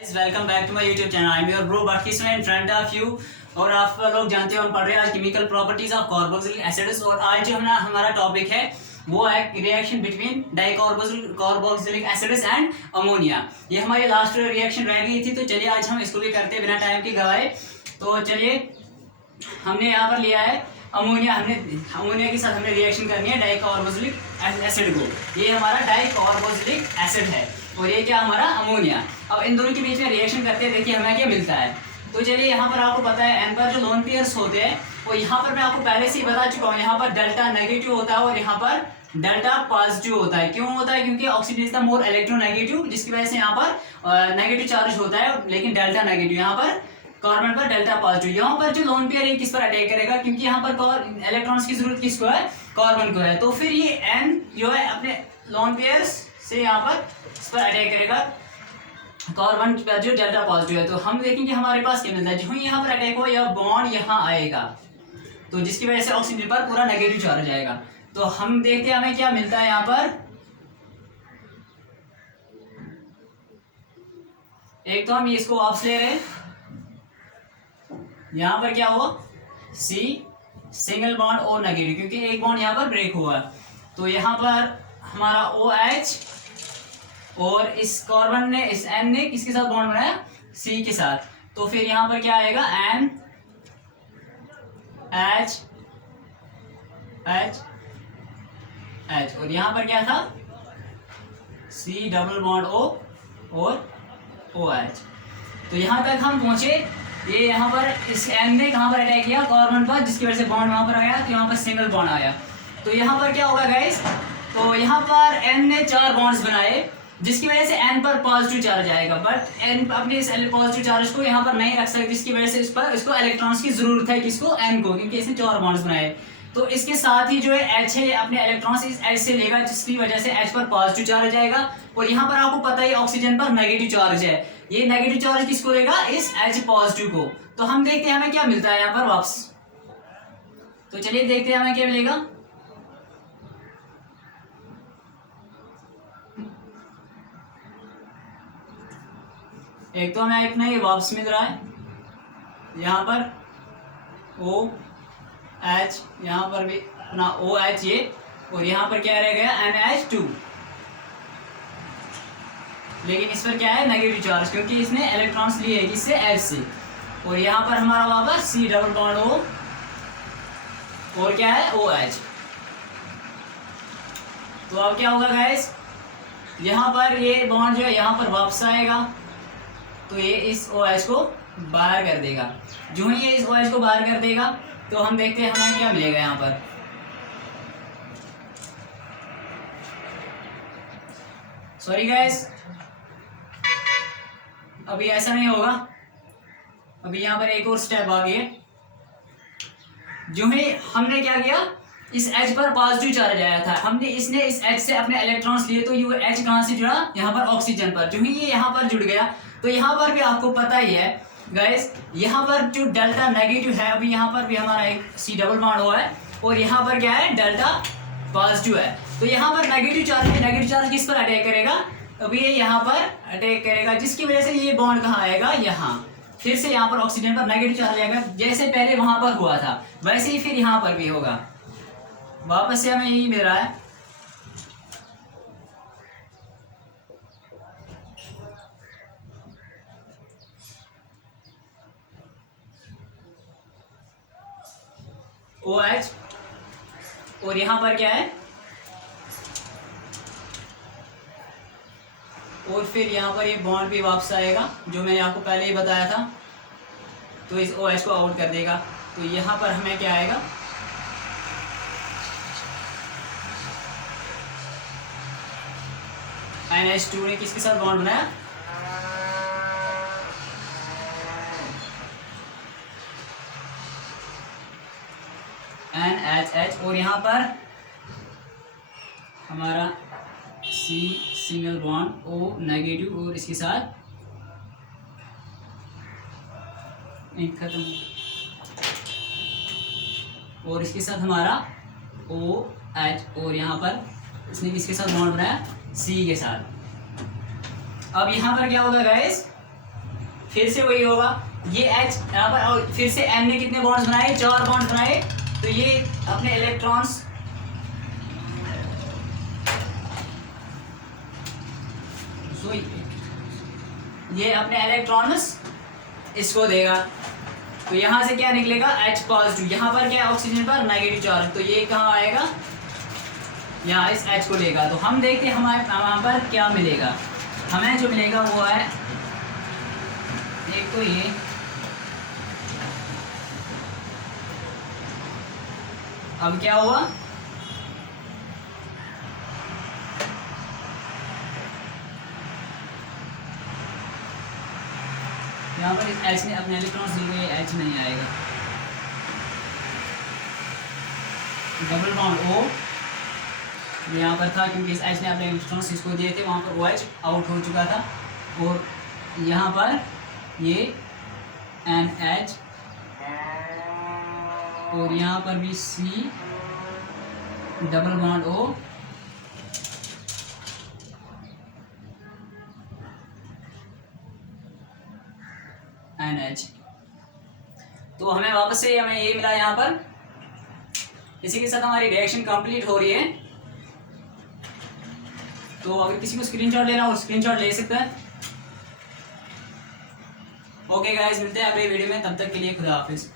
Welcome back to my YouTube channel. I am your bro बाटकिस्म in front of you. और आप लोग जानते हो हम पढ़ रहे हैं आज chemical properties of carboxylic acids. और आज जो हमारा टॉपिक है वो है reaction between dicarboxylic acids and ammonia. ये हमारी लास्ट रिएक्शन रह गई थी, तो चलिए आज हम इसको भी करते हैं बिना टाइम की गवाए। तो चलिए हमने यहाँ पर लिया है अमोनिया। अमोनिया के साथ हमने रिएक्शन करनी है डाइकार्बोक्सिलिक एसिड को। ये हमारा डाइकार्बोक्सिलिक एसिड है और ये क्या हमारा अमोनिया। अब इन दोनों के बीच में रिएक्शन करते हैं, देखिए हमें क्या मिलता है। तो चलिए यहाँ पर आपको पता है एन पर जो लोन पेयर्स होते हैं वो यहाँ पर मैं आपको पहले से ही बता चुका हूँ, यहाँ पर डेल्टा नेगेटिव होता है और यहाँ पर डेल्टा पॉजिटिव होता है। क्यों होता है? क्योंकि oxygen is the more electronegative, जिसकी वजह से यहाँ पर नेगेटिव चार्ज होता है, लेकिन डेल्टा नेगेटिव। यहाँ पर कार्बन पर डेल्टा पॉजिटिव। यहाँ पर जो लोन पेयर है किस पर अटैक करेगा? क्योंकि यहाँ पर इलेक्ट्रॉन्स की जरूरत किसको है? कार्बन को है। तो फिर ये एन जो है अपने लोन पेयर्स से यहाँ पर इस पर अटैक करेगा कार्बन पर जो डेल्टा पॉजिटिव है। तो हम देखेंगे हमारे पास क्या मिलता है। जो यहाँ पर अटैक हो या बॉन्ड यहाँ आएगा, तो जिसकी वजह से ऑक्सीजन पर पूरा नेगेटिव चार्ज आएगा। तो हम देखते हैं हमें क्या मिलता है। यहाँ पर एक तो हम इसको वापस ले रहे हैं, यहाँ पर क्या हुआ C single bond O negative, क्योंकि एक बॉन्ड यहाँ पर ब्रेक हुआ। तो यहाँ पर हमारा OH और इस कार्बन ने इस N ने किसके साथ बॉन्ड बनाया? C के साथ। तो फिर यहाँ पर क्या आएगा? N H H H और यहाँ पर क्या था? C डबल बॉन्ड O और OH। तो यहाँ तक हम पहुंचे। ये यहाँ पर इस N ने कहाँ पर अटैक किया? कार्बन पर, जिसकी वजह से बॉन्ड वहां पर आया, तो यहाँ पर सिंगल बॉन्ड आया। तो यहाँ पर क्या होगा गाइस? तो यहाँ पर N ने 4 बॉन्ड्स बनाए, जिसकी वजह से N पर पॉजिटिव चार्ज आएगा। बट N अपने इस पॉजिटिव चार्ज को यहाँ पर नहीं रख सकते, जिसकी वजह से इसको इलेक्ट्रॉन्स की जरूरत है। किसको? N को, क्योंकि इसने 4 बॉन्ड्स बनाए। तो इसके साथ ही जो है H है, अपने इलेक्ट्रॉन्स इस H से लेगा, जिसकी वजह से H पर पॉजिटिव चार्ज आएगा। और यहाँ पर आपको पता है ऑक्सीजन पर नेगेटिव चार्ज है। ये नेगेटिव चार्ज किसको लेगा? इस H पॉजिटिव को। तो हम देखते हैं हमें क्या मिलता है यहाँ पर वापस। तो चलिए देखते हैं हमें क्या मिलेगा। एक तो हमें अपना ये वापस मिल रहा है, यहाँ पर OH, यहाँ पर भी अपना OH ये, और यहाँ पर क्या रह गया? NH2। लेकिन इस पर क्या है? नेगेटिव चार्ज, क्योंकि इसने इलेक्ट्रॉन्स लिए है किससे? H से। और यहाँ पर हमारा वापस C डबल बॉन्ड O और क्या है? OH। तो अब क्या होगा गाइस? यहाँ पर ये बॉन्ड जो है यहाँ पर वापस आएगा, तो ये इस OH को बाहर कर देगा। जो ही ये इस OH को बाहर कर देगा, तो हम देखते हैं हमें क्या मिलेगा यहाँ पर। सॉरी गाइस, अभी ऐसा नहीं होगा। अभी यहाँ पर एक और स्टेप आ गया। जो ही हमने क्या किया, इस H पर पॉजिटिव चार्ज आया था, हमने इसने इस H से अपने इलेक्ट्रॉन्स लिए, तो ये H कहाँ से जुड़ा? यहाँ पर ऑक्सीजन पर। जो ही ये यहाँ पर जुड़ गया, तो यहाँ पर भी आपको पता ही है गाइस, यहाँ पर जो डेल्टा नेगेटिव है, अभी यहाँ पर भी हमारा एक C डबल बॉन्ड हुआ है, और यहाँ पर क्या है? डेल्टा पॉजिटिव है। तो यहाँ पर नेगेटिव चार्ज किस पर अटैक करेगा? अभी ये यहाँ पर अटैक करेगा, जिसकी वजह से ये बॉन्ड कहाँ आएगा? यहाँ। फिर से यहाँ पर ऑक्सीजन पर नेगेटिव चार्ज आएगा, जैसे पहले वहां पर हुआ था वैसे ही फिर यहाँ पर भी होगा। वापस से हमें यही मिल रहा है। OH और यहाँ पर क्या है? और फिर यहाँ पर ये बॉन्ड भी वापस आएगा, जो मैंने आपको पहले ही बताया था। तो इस OH को आउट कर देगा। तो यहाँ पर हमें क्या आएगा? NH2 ने किसके साथ बॉन्ड बनाया? NHH। और यहाँ पर हमारा C single bond O negative, और इसके साथ खत्म, और इसके साथ हमारा OH, और यहाँ पर इसने किसके साथ बॉन्ड बनाया? C के साथ। अब यहाँ पर क्या होगा गाइस, फिर से वही होगा, ये H यहाँ पर, और फिर से M ने कितने बॉन्ड्स बनाए, 4 बॉन्ड्स बनाए, तो ये अपने इलेक्ट्रॉन्स ये अपने इलेक्ट्रॉन्स इसको देगा। तो यहाँ से क्या निकलेगा, H पॉजिटिव, यहाँ पर क्या ऑक्सीजन पर नेगेटिव चार्ज, तो ये कहाँ आएगा, यहाँ इस H को लेगा। तो हम देखते हैं हमारे वहाँ पर क्या मिलेगा, हमें जो मिलेगा वो है एक तो ये, अब क्या हुआ, यहाँ पर इस H ने अपने इलेक्ट्रॉन्स दिए, ये H नहीं आएगा, डबल बॉन्ड O यहाँ पर था क्योंकि इस H ने अपने इलेक्ट्रॉन्स इसको दिए थे, वहाँ पर OH आउट हो चुका था, और यहाँ पर ये NH और यहाँ पर भी C double bond O NH। तो हमें वापस से हमें ये मिला यहाँ पर। इसी के साथ हमारी रिएक्शन कंप्लीट हो रही है। तो अगर किसी को स्क्रीनशॉट लेना हो स्क्रीनशॉट ले सकता है। ओके गाइस, मिलते हैं अगले वीडियो में, तब तक के लिए खुदा हाफिज।